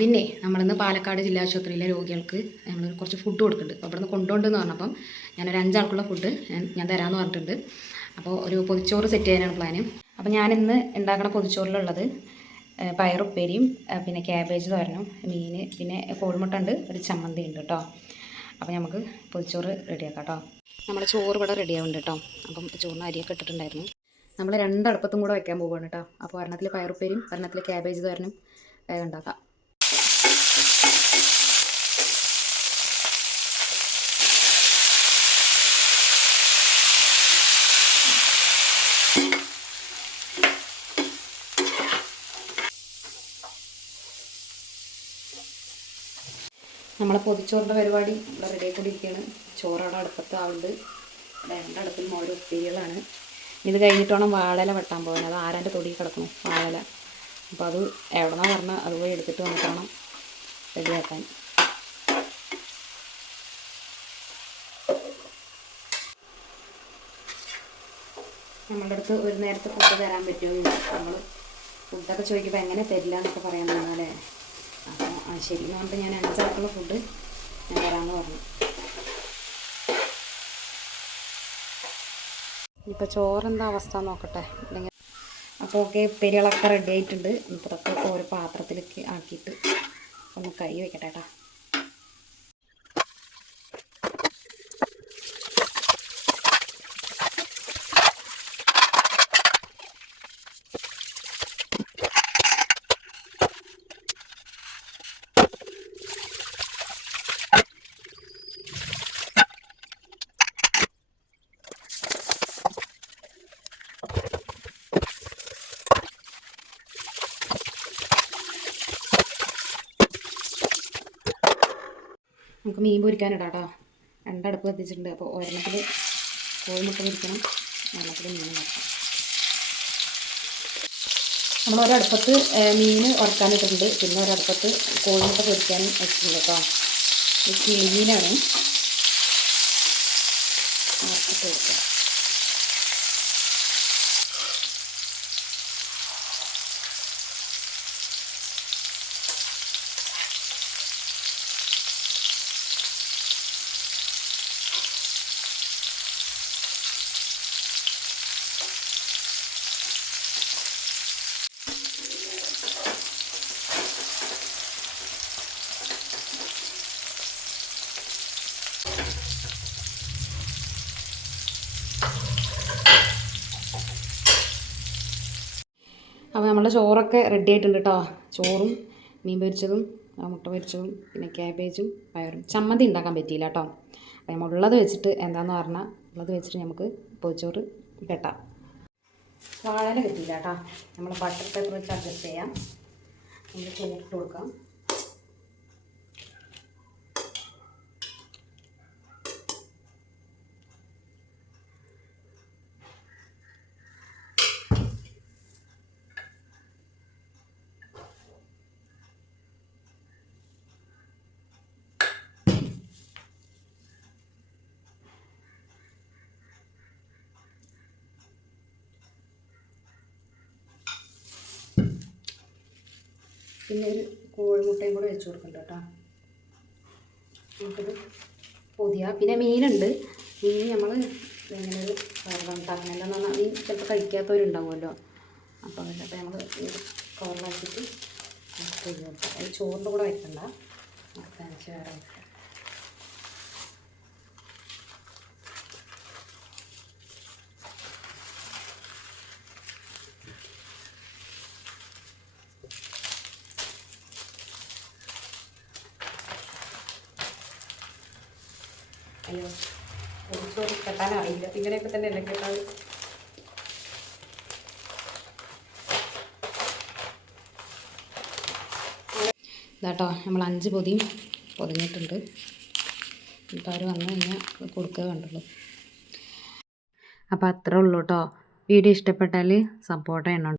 പിന്നെ നമ്മളിന്ന് പാലക്കാട് ജില്ലാ ആശുപത്രിയിലെ രോഗികൾക്ക് നമ്മൾ കുറച്ച് ഫുഡ് കൊടുക്കുന്നുണ്ട്. അപ്പോൾ ഇവിടുന്ന് കൊണ്ടുപോകണ്ടെന്ന് പറഞ്ഞപ്പം ഞാനൊരു 5 ആൾക്കുള്ള ഫുഡ് ഞാൻ തരാമെന്ന് പറഞ്ഞിട്ടുണ്ട്. അപ്പോൾ ഒരു പൊതിച്ചോറ് സെറ്റ് ചെയ്യാനാണ് പ്ലാന്. അപ്പോൾ ഞാനിന്ന് ഉണ്ടാക്കുന്ന പൊതിച്ചോറിലുള്ളത് പയറുപ്പേരിയും പിന്നെ ക്യാബേജ് തോരനും മീൻ പിന്നെ കോഴിമുട്ട ഉണ്ട്, ഒരു ചമ്മന്തി ഉണ്ട് കേട്ടോ. അപ്പോൾ നമുക്ക് പൊതിച്ചോറ് റെഡിയാക്കാം കേട്ടോ. നമ്മുടെ ചോറ് ഇവിടെ റെഡിയാവുന്നുണ്ട് കേട്ടോ. അപ്പം ചോറിന് അരിയൊക്കെ ഇട്ടിട്ടുണ്ടായിരുന്നു. നമ്മൾ 2 അടുപ്പത്തും കൂടെ വയ്ക്കാൻ പോവുകയാണ് കേട്ടോ. അപ്പോൾ ഒരെണ്ണത്തിൽ പയറുപ്പേരിയും ഒരെണ്ണത്തിൽ ക്യാബേജ് തോരനും ഉണ്ടാക്കാം. നമ്മളെ പൊതിച്ചോറിൻ്റെ പരിപാടി ഇവിടെ റെഡി ആയിക്കൊണ്ടിരിക്കുകയാണ്. ചോറവിടെ അടുപ്പത്ത് ആവുന്നുണ്ട്. 2 അടുപ്പിൽ ഓരോ ഉപ്പേരികളാണ്. ഇത് കഴിഞ്ഞിട്ട് വേണം വാഴയില വെട്ടാൻ പോകാൻ. അത് ആരാൻ്റെ തൊടി കിടക്കണം വാഴയില. അപ്പോൾ അത് എവിടെന്നാ പറഞ്ഞാൽ അതുപോയി എടുത്തിട്ട് വന്നിട്ട് വേണം റെഡിയാക്കാൻ. നമ്മളുടെ അടുത്ത് ഒരു നേരത്തെ ഫുഡ് തരാൻ പറ്റുമോ? നമ്മൾ ഫുഡൊക്കെ ചോദിക്കുമ്പോൾ എങ്ങനെ തരില്ല എന്നൊക്കെ പറയാൻ തന്നാലേ. അപ്പോൾ ശരി എന്ന് പറഞ്ഞിട്ട് ഞാൻ 5 ആൾക്കുള്ള ഫുഡ് ഞാൻ തരാമെന്ന് പറഞ്ഞു. ഇപ്പോൾ ചോറെന്താ അവസ്ഥ നോക്കട്ടെ. അല്ലെങ്കിൽ അപ്പോൾ ഓക്കെ, ഉപ്പേരികളൊക്കെ റെഡി ആയിട്ടുണ്ട്. ഇതൊക്കെ ഓരോ പാത്രത്തിലേക്ക് ആക്കിയിട്ട് ഒന്ന് കൈ വെക്കട്ടെ കേട്ടോ. നമുക്ക് മീൻ പൊരിക്കാനിടാം കേട്ടോ. 2 അടുപ്പ് കത്തിച്ചിട്ടുണ്ട്. അപ്പോൾ ഒരെണ്ണത്തിൽ കോഴിമുട്ട പൊരിക്കണം, ഒരെണ്ണത്തിൽ മീൻ നോക്കാം. നമ്മൾ ഒരടുപ്പത്ത് മീൻ ഉറക്കാനിട്ടിട്ടുണ്ട്, പിന്നെ ഒരടുപ്പത്ത് കോഴിമുട്ട പൊരിക്കാനും വെച്ചിട്ടുണ്ട് കേട്ടോ. ഇത് കിളിമീനാണ്. വറുത്തിട്ട് കൊടുക്കാം. അപ്പോൾ നമ്മുടെ ചോറൊക്കെ റെഡി ആയിട്ടുണ്ട് കേട്ടോ. ചോറും മീൻ പൊരിച്ചതും മുട്ട പൊരിച്ചതും പിന്നെ ക്യാബേജും പയറും. ചമ്മന്തി ഉണ്ടാക്കാൻ പറ്റിയില്ല കേട്ടോ. അപ്പോൾ നമ്മളുള്ളത് വെച്ചിട്ട് എന്താണെന്ന് പറഞ്ഞാൽ ഉള്ളത് വെച്ചിട്ട് നമുക്ക് പൊതിച്ചോറ് കെട്ടാം. വാഴയില കിട്ടിയില്ല കേട്ടോ. നമ്മൾ ബട്ടർ പേപ്പർ വെച്ച് അഡ്ജസ്റ്റ് ചെയ്യാം. നമ്മൾ ചോറിട്ട് കൊടുക്കാം. പിന്നെ ഒരു കോഴിമുട്ടയും കൂടെ വെച്ച് കൊടുക്കണ്ട കേട്ടോ. നമുക്കത് പൊതിയാ. പിന്നെ മീനുണ്ട്. മീൻ നമ്മൾ ഇങ്ങനെ ഒരു കറന്നെല്ലാം പറഞ്ഞാൽ മീൻ ചിലപ്പോൾ കഴിക്കാത്തവരുണ്ടാവുമല്ലോ. അപ്പോൾ അതിനകത്ത് നമ്മൾ കവറിലാക്കിയിട്ട് പൊതി കൊടുക്കാം. അത് ചോറിൻ്റെ കൂടെ വെക്കണ്ട, തനിച്ച് വേറെ വെക്കാം. അയ്യോ, ചോറ് കെട്ടാനറിയില്ല. ഇങ്ങനെയൊക്കെ തന്നെ അല്ലേ കേട്ടാൽ. ഇതാട്ടോ നമ്മൾ 5 പൊതിയും പൊതിഞ്ഞിട്ടുണ്ട്. ഇപ്പോൾ അവർ വന്നു കഴിഞ്ഞാൽ കൊടുക്കുക കണ്ടുള്ളൂ. അപ്പോൾ അത്രേ ഉള്ളൂ കേട്ടോ. വീഡിയോ ഇഷ്ടപ്പെട്ടാൽ സപ്പോർട്ട് ചെയ്യണം.